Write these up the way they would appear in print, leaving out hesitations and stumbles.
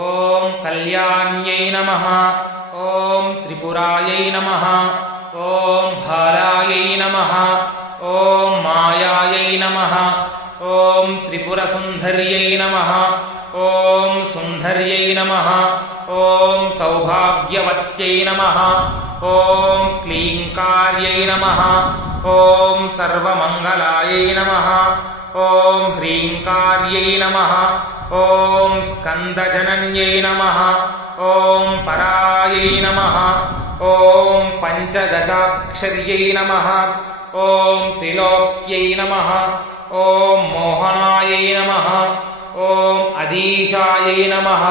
ఓం కళ్యాణ్యై నమః. ఓం త్రిపురాయై నమః. ఓం భాలాయై నమః. ఓం మాయాయై నమః. ఓం త్రిపురసుందర్యై నమః. ఓం సుందర్యై నమః. ఓం సౌభాగ్యవత్యై నమః. ఓం క్లీంకార్యై నమః. ఓం సర్వమంగళాయై నమః. ఓం హ్రీంకార్యై నమః. ఓం స్కందజనన్యై నమః. ఓం పరాయై నమః. ఓం పంచదశాక్షర్యై నమః. ఓం త్రిలోక్యై నమః. ఓం మోహనాయై నమః. ఓం అధీశాయై నమః.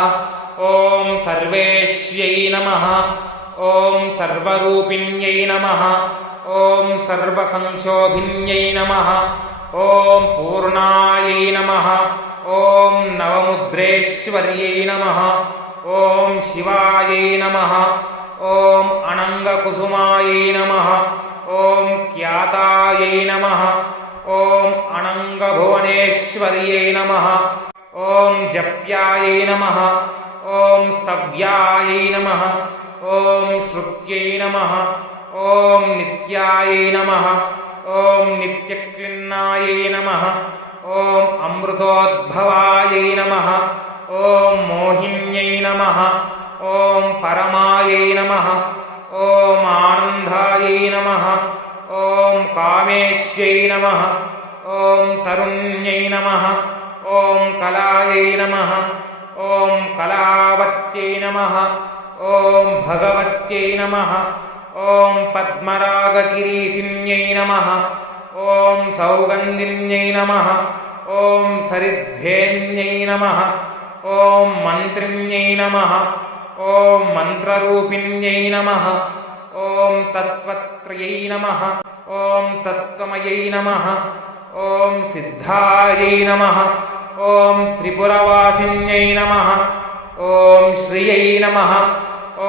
ఓం సర్వేశ్యై నమః. ఓం సర్వరూపిణ్యై నమః. ఓం సర్వసంక్షోభిన్యై నమః. ఓం పూర్ణాయై నమః. ఓం నవముద్రేశ్వర్యై నమః. ఓం శివాయై నమః. ఓం అనంగకుసుమాయై నమః. ఓం ఖ్యాతాయై నమః. ఓం అనంగభువనేశ్వర్యై నమః. ఓం జప్యాయై నమః. ఓం స్తవ్యాయై నమః. ఓం శృత్యై నమః. ఓం నిత్యాయై నమః. ఓం నిత్యక్లిన్నాయై నమః. ఓం అమృతోద్భవాయై నమః. ఓం మోహిన్యై నమః. ఓం పరమాయై నమః. ఓం ఆనందాయై నమః. ఓం కామేశ్యై నమః. ఓం తరుణ్యై నమః. ఓం కళాయై నమః. ఓం కళావత్యై నమః. ఓం భగవత్యై నమః. ఓం పద్మరాగకిరీటిన్యై నమః. ఓం సౌగంధిన్యై నమః. ఓం సరిధ్వేన్యై నమః. ఓం మంత్రిణ్యై నమః. ఓం మంత్రరూపిణ్యై నమః. ఓం తత్వత్రయై నమః. ఓం తత్వమయై నమః. ఓం సిద్ధాయై నమః. ఓం త్రిపురవాసిన్యై నమః. ఓం శ్రియై నమః.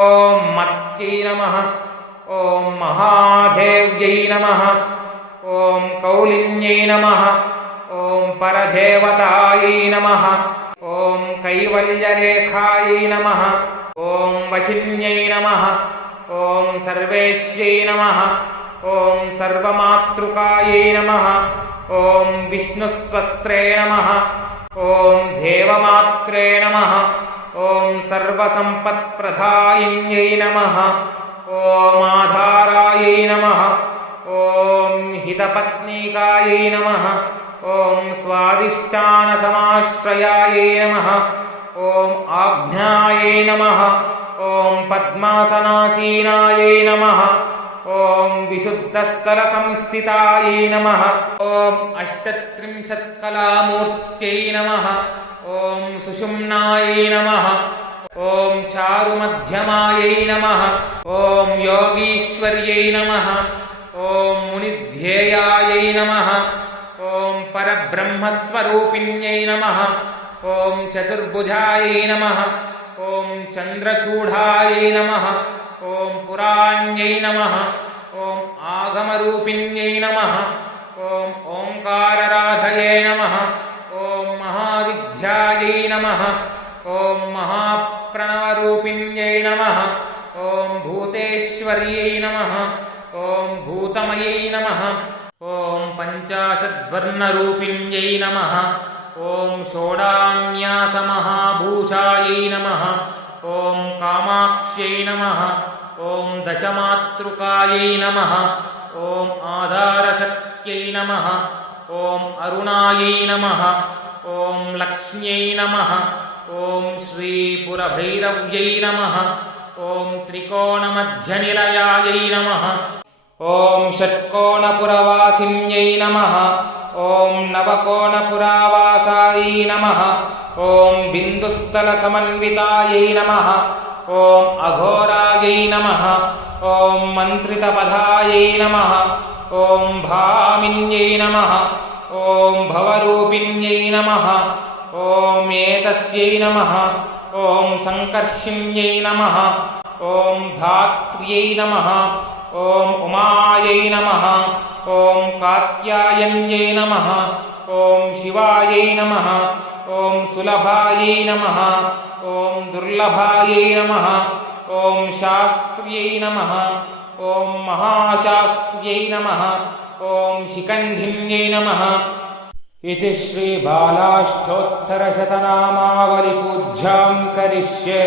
ఓం మత్యై నమః. ఓం మహాదేవ్యై నమః. ఓం కౌలిన్యై నమః. ఓం పరదేవతాయై నమః. ఓం కైవల్యరేఖాయై నమః. ఓం వశిన్యై నమః. ఓం సర్వేశ్యై నమః. ఓం సర్వమాతృకాయై నమః. ఓం విష్ణుస్వస్త్రే నమః. ఓం దేవమాత్రే నమః. ఓం సర్వసంపత్ప్రదాయిన్యై నమః. ఓం ఆధారాయై నమః. ఓం హితపత్నీకాయై నమః. ఓం స్వాదిష్టానసమాశ్రయాయై నమః. ఓం ఆజ్ఞాయై నమః. ఓం పద్మాసనాసీనాయై నమః. ఓం విశుద్ధస్థలసంస్థితాయై నమః. ఓం అష్టత్రింశత్కళామూర్త్యై నమః. ఓం సుషుమ్నాయై నమః. ఓం చారుమధ్యమాయై నమః. ఓం యోగీశ్వర్యై నమః. ఓం మునిధ్యేయాయై నమః. ఓం పరబ్రహ్మస్వరూపిణ్యై నమః. ఓం చతుర్భుజాయై నమః. ఓం చంద్రచూడాయై నమః. ఓం పురాణ్యై నమః. ఓం ఆగమరూపిణ్యై నమః. ఓం ఓంకారరాధయే నమః. ఓం మహావిద్యాయై నమః. ఓం మహాప్రణవరూపిణ్యై నమః. ఓం భూతేశ్వర్యై నమః. ఓం భూతమయై నమః. ఓం పంచాశద్వర్ణరూపిణ్యై నమః. ఓం షోడాన్యాసమహాభూషాయై నమః. ఓం కామాక్ష్యై నమః. ఓం దశమాతృకాయై నమః. ఓం ఆధారశక్త్యై నమః. ఓం అరుణాయై నమః. ఓం లక్ష్మ్యై నమః. ఓం శ్రీపురభైరవ్యై నమః. ఓం త్రికోణమధ్యనిలయాయై నమః. ఓం షట్కోణపురవాసిన్యై నమః. ఓం నవకోణపురావాసాయై నమః. ఓం బిందుస్థలసమన్వితాయై నమః. ఓం అఘోరాయై నమః. ఓం మంత్రితపదాయై నమః. ఓం భామిన్యై నమః. ఓం భవరూపిణ్యై నమః. ఓం ఏతస్యై నమః. ఓం సంకర్షిణ్యై నమః. ఓం ధాత్ర్యై నమః. ఓం ఉమాయై నమః. ఓం కాత్యాయన్యై నమః. ఓం శివాయై నమః. ॐ सुलभायै नमः ॐ दुर्लभायै नमः ॐ शास्त्र्यै नमः ॐ महाशास्त्र्यै नमः ॐ शिखण्डिन्यै नमः इति श्रीबालाष्टोत्तरशतनामावलिपूज्यां करिष्ये।